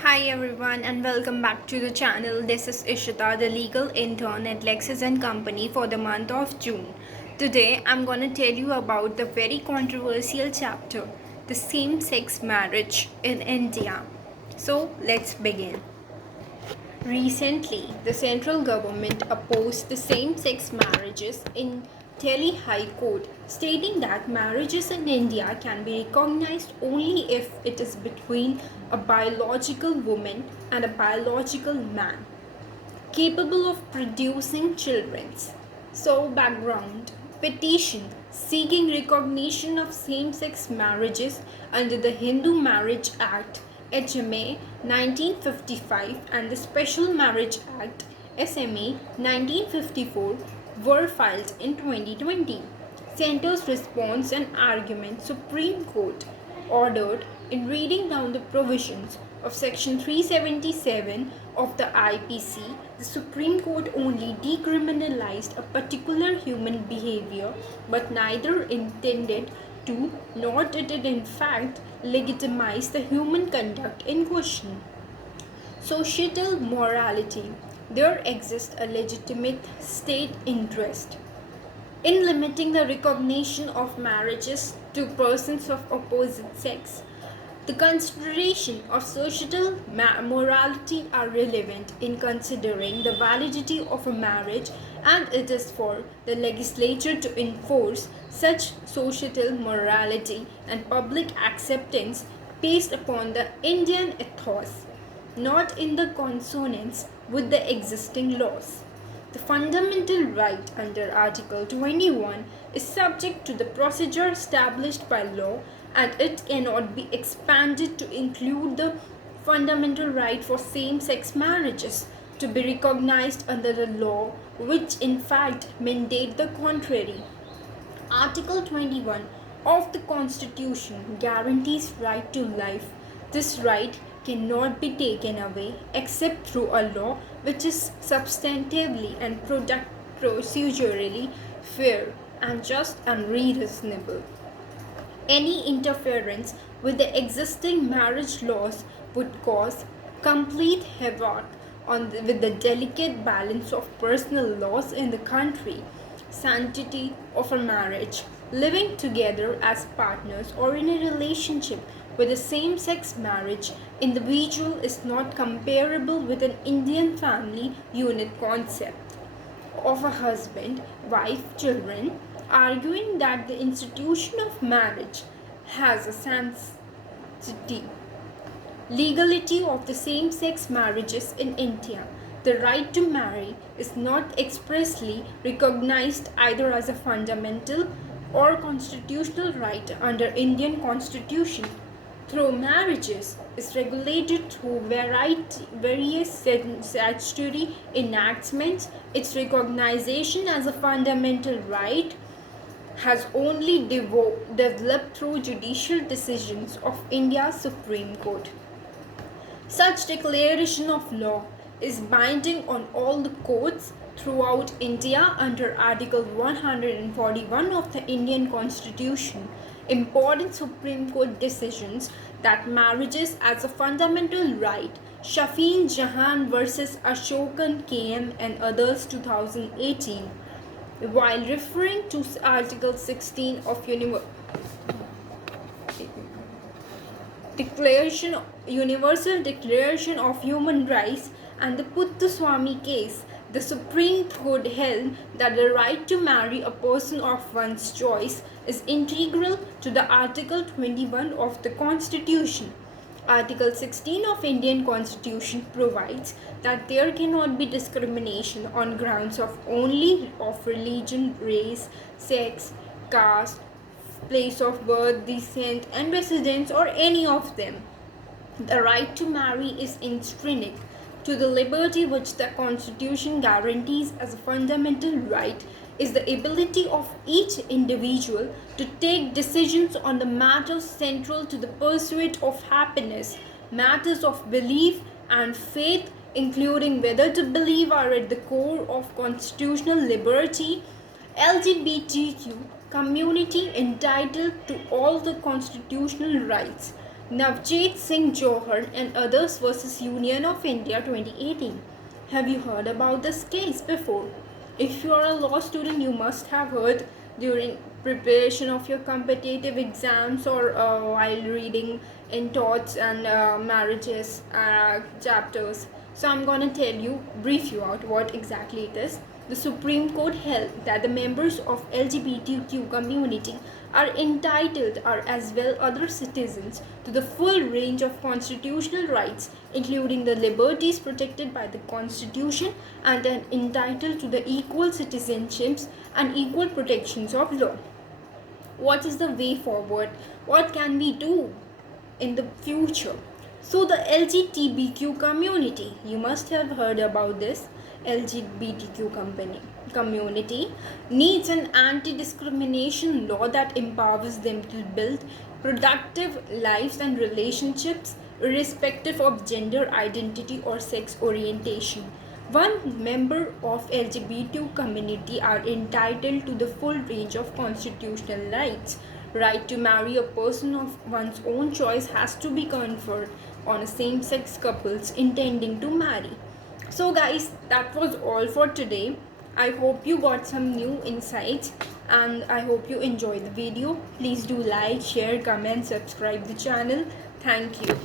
Hi everyone and welcome back to the channel. This is Ishita, the legal intern at LEXIS and Company for the month of June. Today I'm going to tell you about the very controversial chapter, the same-sex marriage in India. So let's begin. Recently, the central government opposed the same-sex marriages in Delhi High Court, stating that marriages in India can be recognized only if it is between a biological woman and a biological man, capable of producing children. So, background petition seeking recognition of same sex marriages under the Hindu Marriage Act HMA 1955 and the Special Marriage Act SMA 1954 were filed in 2020. Center's response and argument Supreme Court ordered in reading down the provisions of Section 377 of the IPC, the Supreme Court only decriminalized a particular human behavior but neither intended to nor did it in fact legitimize the human conduct in question. Societal morality. There exists a legitimate state interest in limiting the recognition of marriages to persons of opposite sex. The consideration of societal morality are relevant in considering the validity of a marriage, and it is for the legislature to enforce such societal morality and public acceptance based upon the Indian ethos, not in the consonance with the existing laws. The fundamental right under Article 21 is subject to the procedure established by law and it cannot be expanded to include the fundamental right for same-sex marriages to be recognized under the law which in fact mandate the contrary. Article 21 of the Constitution guarantees right to life. This right cannot be taken away except through a law which is substantively and procedurally fair and just and reasonable. Any interference with the existing marriage laws would cause complete havoc with the delicate balance of personal laws in the country, sanctity of a marriage, living together as partners or in a relationship with a same-sex marriage individual is not comparable with an Indian family unit concept of a husband, wife, children, arguing that the institution of marriage has a sanctity. Legality of the same sex marriages in India. The right to marry is not expressly recognized either as a fundamental or constitutional right under Indian Constitution. Through marriages is regulated through various statutory enactments. Its recognition as a fundamental right has only developed through judicial decisions of India's Supreme Court. Such declaration of law is binding on all the courts throughout India under Article 141 of the Indian Constitution. Important Supreme Court decisions that marriages as a fundamental right, Shafeen Jahan versus Ashokan KM and others 2018, while referring to Article 16 of Universal Declaration of Human Rights and the Puttaswamy case, the Supreme Court held that the right to marry a person of one's choice is integral to the Article 21 of the Constitution. Article 16 of Indian Constitution provides that there cannot be discrimination on grounds of religion, race, sex, caste, place of birth, descent, and residence, or any of them. The right to marry is intrinsic to the liberty which the Constitution guarantees as a fundamental right is the ability of each individual to take decisions on the matters central to the pursuit of happiness, matters of belief and faith, including whether to believe are at the core of constitutional liberty. LGBTQ community entitled to all the constitutional rights. Navjit Singh Johar and others versus Union of India 2018. Have you heard about this case before? If you are a law student, you must have heard during preparation of your competitive exams or while reading in torts and marriages chapters. So I'm gonna brief you out what exactly it is. The Supreme Court held that the members of LGBTQ community are entitled, are as well other citizens, to the full range of constitutional rights, including the liberties protected by the Constitution, and are entitled to the equal citizenships and equal protections of law. What is the way forward? What can we do in the future? So the LGBTQ community, you must have heard about this. Community needs an anti-discrimination law that empowers them to build productive lives and relationships irrespective of gender identity or sex orientation. One member of LGBT community are entitled to the full range of constitutional rights. Right to marry a person of one's own choice has to be conferred on same-sex couples intending to marry. So guys, that was all for today. I hope you got some new insights and I hope you enjoyed the video. Please do like, share, comment, subscribe the channel. Thank you.